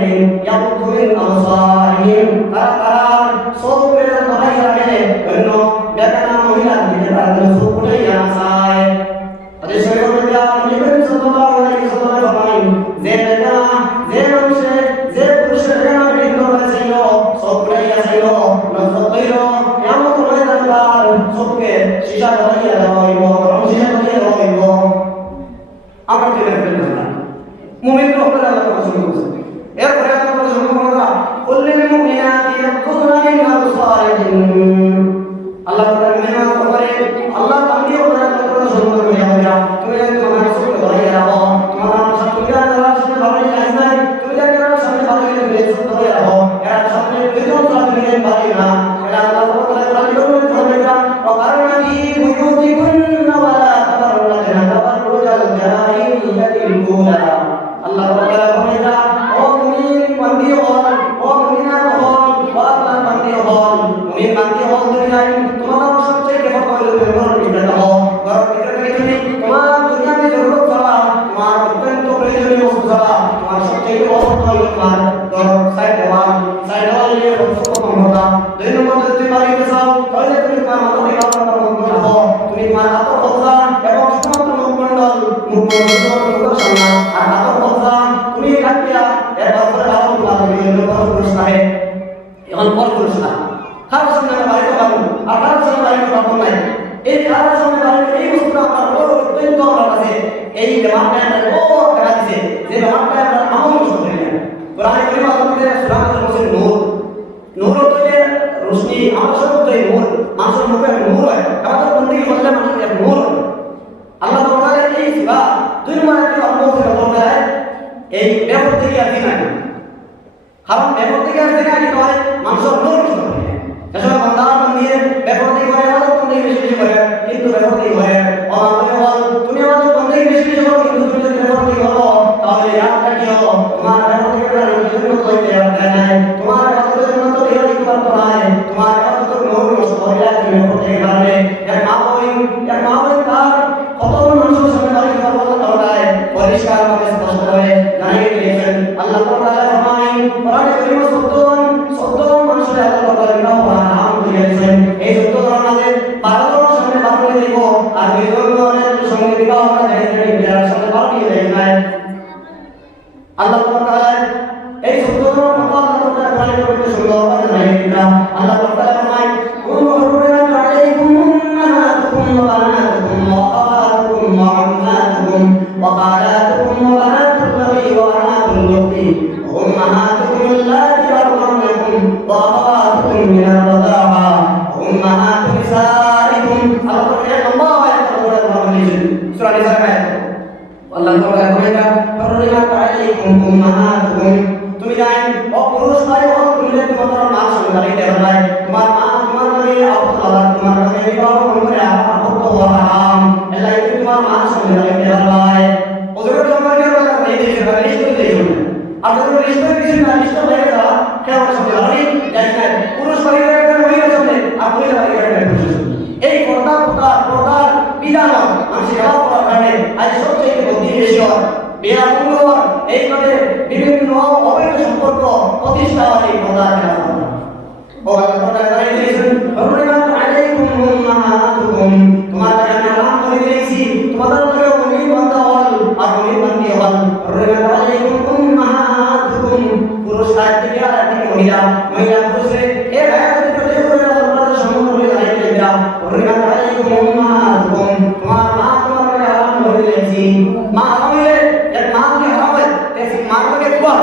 আইদিহিম ইয়াকুতু মিন আবসারিহিম তারা সব পেয়ে ধরাই রাখে অন্য বেকানা মহিলা দিকে তারা সব উঠাই আসায় হাদিস শরীফের মধ্যে নবী করিম সাল্লাল্লাহু আলাইহি ওয়াসাল্লাম ফরমায় যে বেকানা যে মানুষে যে পুরুষের বেকানা বিন্দু হয়েছিল সব উঠাই আসিল নজর কইল কিয়ামত ময়দানে তার সবকে শিশা ধরাইয়া দেওয়া হইব রংশিশা ধরাইয়া দেওয়া হইব আমরা কি দেখবেন না মুমিন রহমান আল্লাহ পছন্দ করেছেন এরপরে আল্লাহ পছন্দ করেন কুল্লিল মুমিনাতি ইয়াকুতুনা মিন আবসারিহিম আল্লাহ তাআলা মেহমান করে আল্লাহ বান্দি ও আল্লাহ পছন্দ করে আমরা তুমি যদি তোমার সঙ্গে ধরাইয়া রাখো তোমার সাথে তুমি আল্লাহর সাথে ভালো লাগে না তুমি যদি আল্লাহর সাথে ভালো লাগে তুমি সব ধরাইয়া রাখো এর সামনে বিদ্রোহ তুমি পারি না এটা আল্লাহ তাআলা বলেন ধরাইয়া ও কারণে বুয়ুতিকুন্না ওয়ালা তাবাররাজনা তাবাররুজাল জাহিলিয়াতিল উলা আল্লাহ তাআলা বলেন ও মুমিন বান্দি হল ও মুমিনাত হল ও আল্লাহর বান্দি হল মুমিন বান্দি হল দুনিয়ায় তোমার সবচেয়ে বড় ঘর ভিতরে হও ঘর ভিতরে তুমি তোমার দুনিয়াতে জরুরত ছাড়া তোমার অত্যন্ত প্রয়োজনীয় বস্তু ছাড়া তোমার সবচেয়ে বড় হল তোমার ঘর সাইড ওয়াল নিয়ে রক্ষা ক্ষমতা দুই নম্বর যদি বাড়িতে চাও তাহলে তুমি তোমার মাথা থেকে আলাদা বন্ধ রাখো তুমি তোমার হাতের হজা এবং শুধুমাত্র মুখমণ্ডল সামনা আর হাতের হজা তুমি রাখিয়া এর উপরে রাখো তোমার বিভিন্ন পুরুষ থাকে এখন পর পুরুষ না কারোর সামনে বাড়িতে পাবো আর কারোর সামনে বাড়িতে পাবো নাই এই কারোর সামনে বাড়িতে এই বস্তুটা আপনার বড় অত্যন্ত আমার কাছে এই ব্যাপারটা আপনার বড় দেখা দিচ্ছে যে ব্যাপারটা আপনার আমল নষ্ট করে নেয় কোরআনে কারীম আল্লাহ সূরা বলছেন নূর হচ্ছে রোশনি আমার সবটাই নূর মানুষের মুখে নূর হয় আমাদের বন্দী করলে মানুষের এক নূর আল্লাহ তাআলা এই সিবা দুই নম্বরে আল্লাহ তাআলা বলেন এই ব্যাপার থেকে আর কি না কারণ ব্যাপার থেকে আর কি হয় মানুষের নূর নষ্ট করে এসব বান্দার নিয়ে ব্যাপার থেকে করে আমাদের বন্দী বেশি করে কিন্তু ব্যাপার থেকে হয় আমাদের বল তুমি আমাদের বন্দী বেশি করো কিন্তু তুমি যদি ব্যাপার থেকে করো তাহলে ইয়াদ রাখিও তোমার ব্যাপার থেকে জন্য হইতে পারে না তোমার কাছে জন্য তো এর করতে হয় তোমার কাছে তো নূর নষ্ট হয়ে যায় তুমি করতে পারবে এর মা বই তার কত মানুষের সামনে বাড়ি করবো তাহলে পরিষ্কার ভাবে স্পষ্ট করে জানিয়ে দিয়েছেন আল্লাহ তাআলা ফরমায় কোরআনে কারীম সত্য মানুষের আল্লাহ তাআলা নাম দিয়েছেন এই সত্য ধরনের 12 জনের সামনে বাড়ি দেব আর 2 জনের সঙ্গে বিবাহ করা যায় বিয়ার সাথে বাড়ি দেয় না আল্লাহ তাআলা এই সত্য ধরনের কথা আল্লাহ তাআলা কোরআনে করতে সুন্দর করে জানিয়ে দিলেন আল্লাহ তাআলা ফরমায় কুল হুররিমাত আলাইকুম উম্মাহাতুকুম ওয়া বানাতুকুম ওয়া আখাতুকুম ওয়া আম্মাতুকুম ওয়া খালাতুকুম ওয়া বানাতুল আখি ওয়া বানাতুল উখti উম্মাহাতুকুম আল্লাতী আরদানাকুম ওয়া আখাতুকুম মিনার রাদাআ উম্মাহাতু নিসাইকুম আল্লাহ তাআলা বলেন সূরা নিসা আল্লাহ তাআলা বলেন হুররিমাত আলাইকুম উম্মাহাতুকুম তুমি জানেন ও পুরুষ ভাই ও তুমি তোমার মা সঙ্গে দাঁড়িয়ে হবে তোমার মা তোমার নামে আল্লাহ তোমার নামে বিবাহ করে আপত্ত হারাম আল্লাহ তোমার মা সঙ্গে দাঁড়িয়ে হবে ওদের সম্পর্কে আমরা এই দেখে আমরা লিস্ট করে দেখুন আর যখন লিস্ট করে কিছু না লিস্ট হয়ে গেল কেন সঙ্গে দাঁড়িয়ে যাই পুরুষ পরিবারের একটা মহিলা সঙ্গে আর মহিলা পরিবারের একটা পুরুষ এই পর্দার বিধান মানুষের হেফাজত করার কারণে আজ সবচেয়ে বুদ্ধি বেশি হয় বেআইনি এইভাবে বিভিন্ন অবৈধ সম্পর্ক প্রতিষ্ঠা হয় এই পর্দার হেফাজত ও আল্লাহ তাআলা জানিয়ে দিয়েছেন হুররিমাত আলাইকুম উম্মাহাতুকুম তোমাদের আমি হারাম করে দিয়েছি তোমাদের উপরে মুমিন বান্দা হল আর মুমিন বান্দি হল হুররিমাত আলাইকুম উম্মাহাতুকুম পুরুষ থেকে আর থেকে মহিলা পুরুষে এর হায়াতের প্রতি করে আল্লাহ তাআলা সম্মান করে জানিয়ে দিলেন হুররিমাত আলাইকুম উম্মাহাতুকুম তোমার মা তোমাকে হারাম করে দিয়েছি মা হইলে এর মা যদি হারাম হয় তাহলে মাকে কুয়া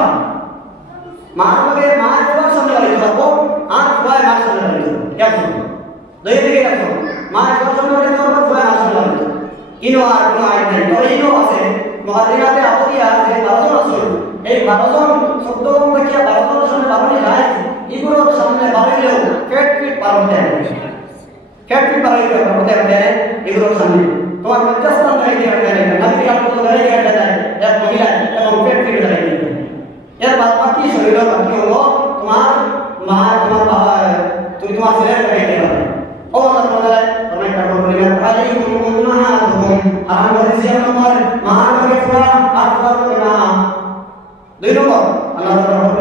মাকে মা কুয়ার সামনে দাঁড়িয়ে থাকো আর কুয়ায় মার সামনে দাঁড়িয়ে থাকো এখন দুই দিকে রাখো মা কুয়ার সামনে দাঁড়িয়ে থাকো কুয়ায় মার সামনে দাঁড়িয়ে থাকো ইনো আর কোনো আইন নেই তবে ইনো আছে মহাদিনাতে আপত্তি আছে 12 জন আছে এই 12 জন 14 জন থেকে 12 জনের সামনে বাড়ি যায় এগুলোর সামনে বাড়িলেও ফ্যাট ফিট পারো দেয় ফ্যাট ফিট পারো দেয় এগুলোর সামনে তোমার মধ্যস্থান দাঁড়িয়ে দেয় আমি আপনাদের দাঁড়িয়ে দেয় এক মহিলা এবং ফ্যাট ফিট দাঁড়িয়ে দেয় এর বাকি শরীরের বাকি হলো তোমার মা তোমার বাবা তুমি তোমার ছেলের দাঁড়িয়ে দেয় ও আল্লাহ তাআলা তোমাকে কাবুল করিবেন আলাইকুম উম্মাহাতুকুম আর বলেছি আমার মা নামে পুরা আর পুরা না দুই নম্বর আল্লাহ তাআলা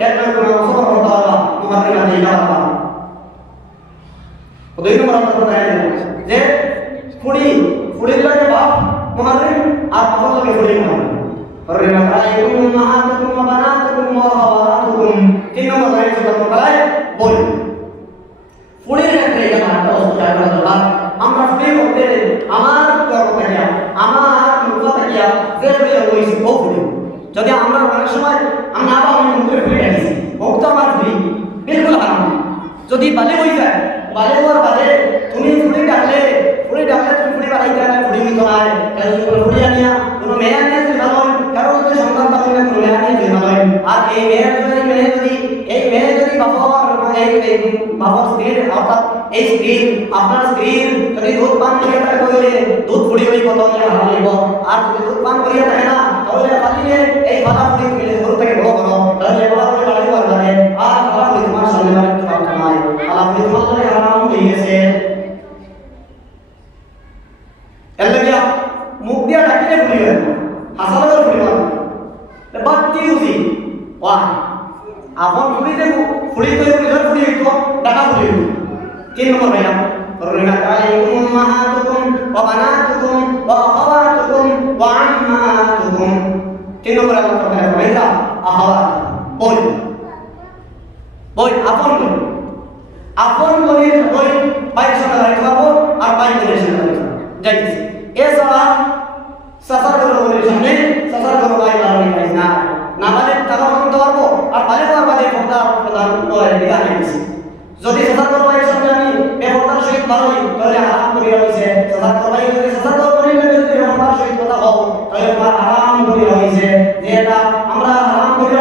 এক নম্বর সফর করতে পারবা তোমাদের কাছে যাওয়া দুই নম্বর আমরা কথা যে ফুড়ির লাগে বাপ মুহাজির আর বাবার লাগে ফুড়ি মুহাজির حرمت عليكم أمهاتكم وبناتكم وأخواتكم তিন নম্বর আয়াত সুবহানাল্লাহ বল ফুড়ির ক্ষেত্রে এটা একটা অসুবিধা করা আমরা ফুড়ি করতে আমার গর্ব থাকিয়া আমার মুখ থাকিয়া যে হইছে ও ফুড়ি যদি আমরা অনেক সময় আমরা আবার মুখে ফুড়ি রাখছি ভক্ত আমার ফুড়ি বিলকুল হারাম যদি বালে হয়ে যায় বালে হওয়ার বাদে তুমি ফুড়ি ডাকলে তুমি ফুড়ি বাড়াইতে না ফুড়ি হইতো না কারণ কোনো ফুড়ি আনিয়া কোনো মেয়ে আনিয়া তুমি ভালো কারণ যদি সন্তান থাকলে না কোনো মেয়ে আনিয়া তুমি ভালো আর এই মেয়ে যদি বাবার স্ত্রীর অর্থাৎ এই স্ত্রীর আপনার স্ত্রীর যদি দুধ পান করিয়া থাকে তাহলে দুধ ফুড়ি হইব তাহলে হারাম হইব আর যদি দুধ পান করিয়া থাকে না তাহলে ফালিলে এই ফালা ফুড়ি তুমি গরু থেকে বড় করো তাহলে ফালা ফুড়ি বাড়াইতে পারবে না আর ফালা ফুড়ি তোমার সামনে বাড়াইতে পারবে না ফালা ফুড়ি তোমার জন্য হারাম হয়ে গেছে এলাকা মুখ দিয়া ডাকিলে ফুড়ি হয় হাসালে ফুড়ি হয় বাতি উজি ওয়াহ আপন ফুড়িতে ফুড়ি তো নিজের ফুড়ি হইতো ডাকা ফুড়ি হইতো তিন নম্বর ভাইয়া حرمت عليكم أمهاتكم وبناتكم وأخواتكم وعماتكم তিন নম্বর আমরা কথা ভাইয়া আহাওয়াত বই আপন বলির বই বাইর সাথে রাখতে পারবো আর বাইর বলির সাথে রাখতে পারবো যাইতেছি এছাড়া সাফার করবো সামনে সাফার করবো ভাই বাড়ি ভাই না বলে টাকা করতে পারবো আর বালে হওয়ার বাদে ফোনটা প্রদান করে দিঘা নিয়েছি যদি সাফার করবো ভাইয়ের সামনে আমি বেফোনটার সহিত ভালোই তাহলে হারাম করি হয়েছে সাফার করবো ভাই যদি সাফার করবো যদি বেফোনটার সহিত কথা হও তাহলে তোমার হারাম করি হয়েছে যে এটা আমরা হারাম করি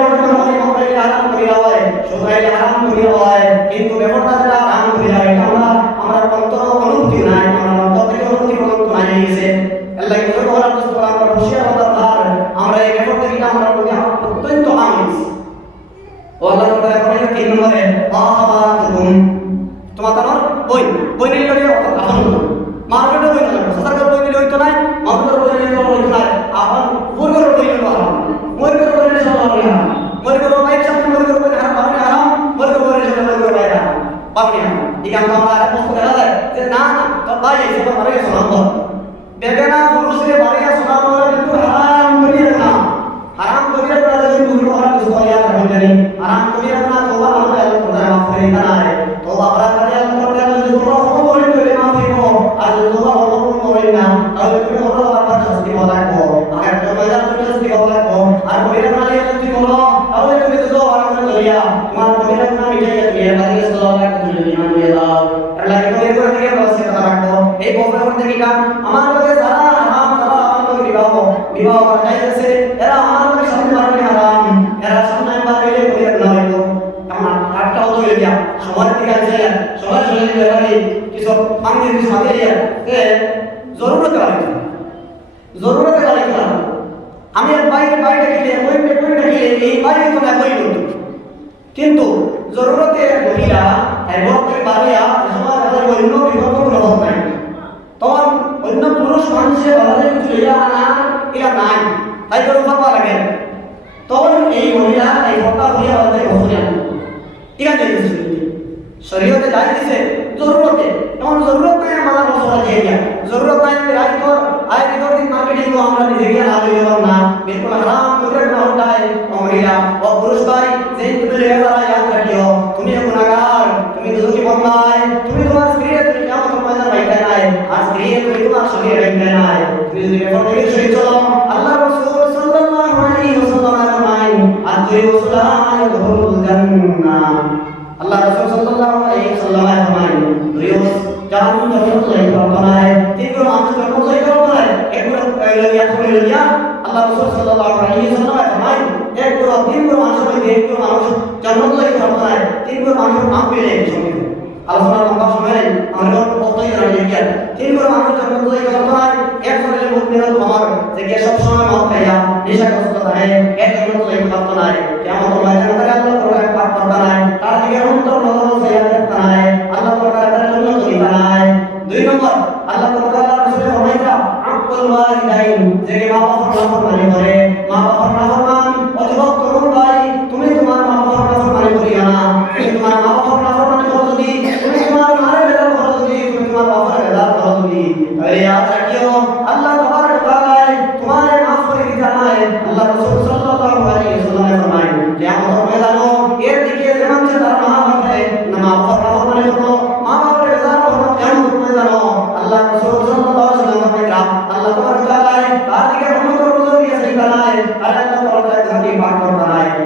হারাম করি হয় সুতরাং হারাম করি হয় কিন্তু বেফোনটা যেটা হারাম করি হয় এটা আমরা অন্তর অনুভূতি নাই আমরা অন্তর থেকে অনুভূতি পর্যন্ত নাই গেছে আল্লাহ কি করে ওরা বুঝতে পারলাম আমরা খুশি হওয়ার আমরা এই বেফোন থেকে আমরা অত্যন্ত আনন্দ ও আল্লাহ তাআলা বলেন তিন নম্বরে আহাবাতুকুম তোমাদের বই নিলে আপন মার্কেটে বই না সরকার বই নিলে হইতো না মার্কেটে বই নিলে হইতো না আপন পুরো বই নিলে হারাম মরকে বই নিলে সব হারাম মরকে বই সামনে মরকে বই হারাম মরকে বই নিলে সব বই হারাম পাবনি এই কাম আমরা আর বস্তু দেখা যায় যে না তো ভাই এসে মারে শোনাবো বেগানা পুরুষে বাড়িয়া শোনাবো কিন্তু হারাম করিয়ে না হারাম করিয়ে না যদি পুরো হারাম করিয়া থাকবেন হারাম করিয়া না তোবা আমরা আল্লাহ তাআলা মাফ করে দেয় তোবা আমরা কাজে আল্লাহ তাআলা যদি তোবা হবো বলে করে মাফ দিব আর তোবা হবো বলে না তাহলে তুমি ওরা আবার শাস্তি পাওয়া লাগবে আর তোমরা তুমি শাস্তি পাওয়া লাগবে আর করিয়া না যদি বলো তাহলে তুমি তো আরাম করে চলিয়া তোমার কবিরা না মিটাইয়া তুমি বাড়ি সালাম তুমি ইমান দিয়ে দাও আল্লাহ কি করে করে থেকে বসে কথা রাখবো এই বফর থেকে কাম আমার লগে সারা হারাম সারা আমার লগে বিবাহ করা যাইতেছে এরা আমার লগে সামনে বাড়ি হারাম এরা সামনে বাড়ি করে না হইতো আমার আটটা হতো গিয়া সবার থেকে আছে সবার শরীরে বেরাই কিছু পানি কিছু মাঝে দিয়া তে জরুরত লাগে আমি বাইরে গেলে গেলে এই বাইরে তো না কই কিন্তু জরুরতে মহিলা এবং বাড়িয়া সমাজ তাদের অন্য বিকল্প কোনো হক নাই তখন অন্য পুরুষ মানুষের বাড়ালে কিছু ইয়া নাই তাই করে উপাপা লাগে তখন এই মহিলা এই হত্যা হইয়া বাড়াতে হইয়া ঠিক আছে শরীয়তে যাই দিছে জরুরতে এমন জরুরত নাই আমার মশলা দিয়ে দিয়া জরুরত নাই রাত কর আয় বিগত দিন মার্কেটিং কো আমরা নিজে গিয়ে লাভ হইব না বিলকুল হারাম করে না হটায় মহিলা ও পুরুষ ভাই যে তুমি লেখারা याद রাখিও তুমি গুনাহগার তুমি দুজকি বন্দায় তুমি তোমার স্ত্রী তুমি কিয়ামত ময়দান রাইতে নাই আর স্ত্রী তুমি তোমার স্বামী রাইতে নাই তুমি যদি বেফর থেকে সহি চলো আল্লাহ রাসূল সাল্লাল্লাহু আলাইহি ওয়াসাল্লাম ফরমায় আদরিউ সালাম ইয়াদখুলুল জান্নাহ আল্লাহ রাসূল সাল্লাল্লাহু আলাইহি ওয়াসাল্লাম ফরমায় দুইও জাহান্নাম যত লই করতনায় তিনটো মানুষ যত লই করতনায় একবার লইয়া করে লইয়া আল্লাহ রাসূল সাল্লাল্লাহু আলাইহি ওয়াসাল্লাম ফরমায় একবার তিনটো মানুষ হইতে একটো মানুষ জান্নাত লই করতনায় তিনটো মানুষ নাম পেলে সঙ্গে আল্লাহর নাম শুনে আমরা কতই রাখি গিয়া তিনটো মানুষ জান্নাত লই করতনায় এক করে মুমিনের খবর যে সব সময় মত খাইয়া নেশা করতে থাকে এক জান্নাত লই করতনায় কিয়ামত ময়দানে তারা আল্লাহ তাআলা পাক করতনায় তার দিকে অন্তর নজর সাইয়া করতনায় আল্লাহ তাআলা তার জন্য দিতানায় দুই নম্বর আল্লাহ তাআলা রাসূল ফরমাইতা আকুল ওয়ালিদাইন যে মা বাবার নাফরমানি করে মা বাবার নাফরমান অথবা তরুণ ভাই তুমি তোমার মা বাবার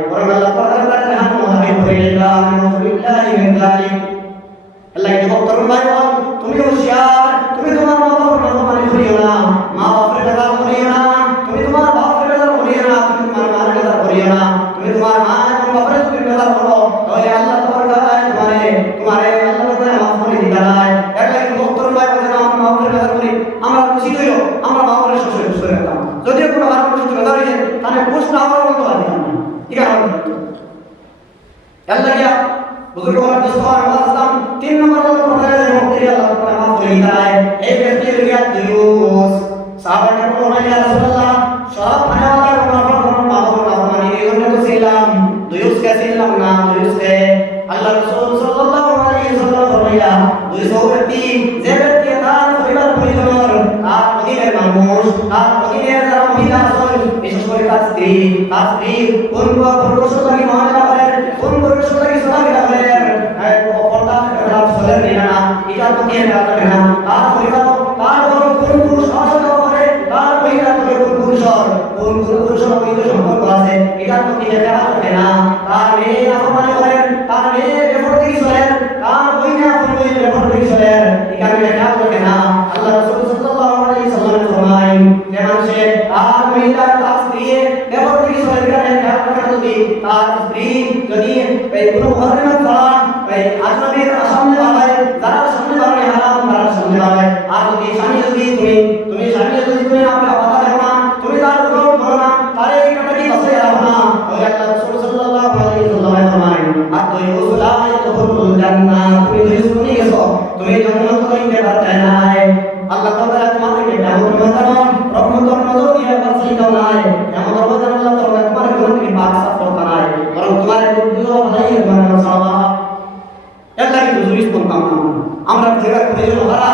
বরং আল্লাহ তাআলা তাদের হাত মোহাম্মদ করে দিলাম বিল্লাহি মিন যালিক আল্লাহ কি বক্তব্য ভাই বল তুমি হুঁশিয়ার তুমি তোমার মা বাবার নাফরমানি করিও না মা বাবার কথা করিও না তুমি তোমার বাবার কথা করিও না তুমি তোমার মার কথা করিও না তুমি তোমার মা এবং বাবার কথা করো তাহলে আল্লাহ তাআলা তোমারে আল্লাহ তাআলা মাফ করে দিবেন এর লাগি বক্তব্য ভাই বলে আমরা মা বাবার কথা করি আমরা খুশি হইও আমরা মা বাবার শ্বশুর শ্বশুর রাখতাম যদি কোনো ভালো কিছু না দাঁড়িয়ে তাহলে খুশ না হওয়ার মতো হয় না ঠিক আছে আল্লাহ কি বুজুর্গ আমার দোস্তর ওয়াসলাম 3 নম্বর কথা মুক্তি আল্লাহ তাআলা মাফ করে দেয় এই ব্যক্তি হইয়া দিউস সাহাবায়ে কেরাম ইয়া রাসূলুল্লাহ সব খানাওয়ালা মাফ এই জন্য তো ছিলাম দিউস কে ছিলাম না দিউস কে আল্লাহ রাসূল সাল্লাল্লাহু আলাইহি ওয়াসাল্লাম ফরমাইয়া দুইশ ব্যক্তি যে ব্যক্তি তার পরিবার পরিজন তার মদিনের মানুষ তার মদিনের যারা মহিলা আছেন বিশেষ করে তার স্ত্রী কোন পুরুষকে মহিলা করেন কোন পুরুষকে সলাবিলা করেন পর্দা খেলাফ চলেন না এটা তো কে রাখবে না তার পরিবার তার কোন পুরুষ অসৎ করে তার মহিলা করে কোন পুরুষ মহিলা সম্পর্ক আছে এটা তো কে রাখবে না তার মেয়ে অপমান করেন তার মেয়ে বেফরদি চলেন তার বইনা কোন বই বেফরদি চলেন এখানে লেখা থাকে না আল্লাহ রাসূল সাল্লাল্লাহু আলাইহি ওয়াসাল্লাম ফরমায় যে মানুষে তার মহিলা তার স্ত্রী বেফরদি চলেন এখানে লেখা থাকে যদি তার স্ত্রী যদি এই কোনো মুহররমাত ছাড়া এই আজনবীর সামনে বাড়ায় যারা সামনে বাড়ায় হারাম তারা সামনে বাড়ায় আর যদি স্বামী যদি তুমি স্বামী যদি তুমি আপনার কথা দেখো না তুমি তার গৌরব করো না তারে এই কথাটি বাঁচিয়ে রাখো না তাহলে আল্লাহ রাসূল সাল্লাল্লাহু আলাইহি ওয়াসাল্লাম ফরমায় আত-তাইয়্যিবু লা ইয়াদখুলুল জান্নাহ তুমি শুনে গেছো তুমি জান্নাত হইতে পারতে না আল্লাহ তাআলা তোমাকে এমন রহমতের নজর দিয়ে বাঁচিয়ে দাও না এমন রহমত আল্লাহ তাআলা তোমার জীবন থেকে পাক সাফ করতে না বরং তোমার বুদ্ধিও ভালোই বানানো সাবা এটা কি বুঝিস বলতাম না আমরা যেটা প্রয়োজন হারা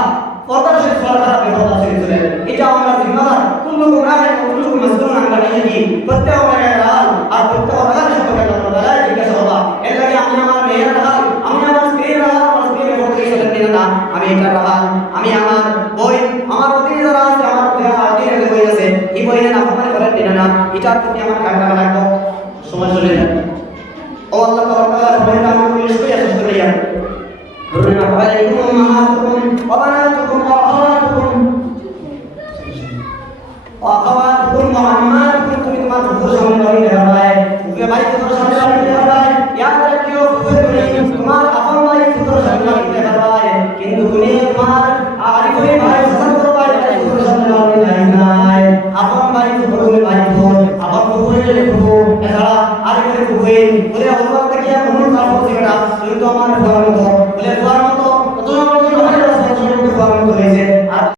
পর্দা শেষ করা খারাপ বেপর্দা শেষ চলে এটা আমরা জিম্মাদার কুল্লুকুম রা'in ওয়া কুল্লুকুম মাসউলুন আন রা'ইয়াতিহি প্রত্যেক আমরা রাল আর প্রত্যেক আমরা সম্পর্কে আল্লাহ তাআলা জিজ্ঞাসা করবা এর লাগে আমি আমার মেয়ের রাল আমি আমার স্ত্রীর রাল আমার স্ত্রীর বেপর্দা চলে দিন না আমি এটা রাল আমি আমার বই আমার অধীনে যারা আছে আমার অধীনে যে বই আছে এই বইয়ের নাফরমানি করেন দিন না এটার প্রতি আমার খেয়াল রাখা লাগবে সময় চলে যায় ও আল্লাহ তাআলা ফরমায় আমি নিশ্চয়ই শেষ করে যাব حرمت عليكم أمهاتكم وبناتكم وأخواتكم وعماتكم তুমি তোমার ফুফুর সামনে দাঁড়িয়ে দাঁড়ায় ফুফুর ভাই তোমার সামনে দাঁড়িয়ে দাঁড়ায় ইয়াদ রাখিও ফুফুর তুমি তোমার আপন ভাই ফুফুর সামনে দাঁড়িয়ে দাঁড়ায় কিন্তু তুমি তোমার আরিফি ভাই সাথে করবে ফুফুর সামনে দাঁড়িয়ে দাঁড়ায় আপন ভাই ফুফুর ভাই ফুফুর আপন ফুফুর ফুফুর এছাড়া আরিফি ফুফুর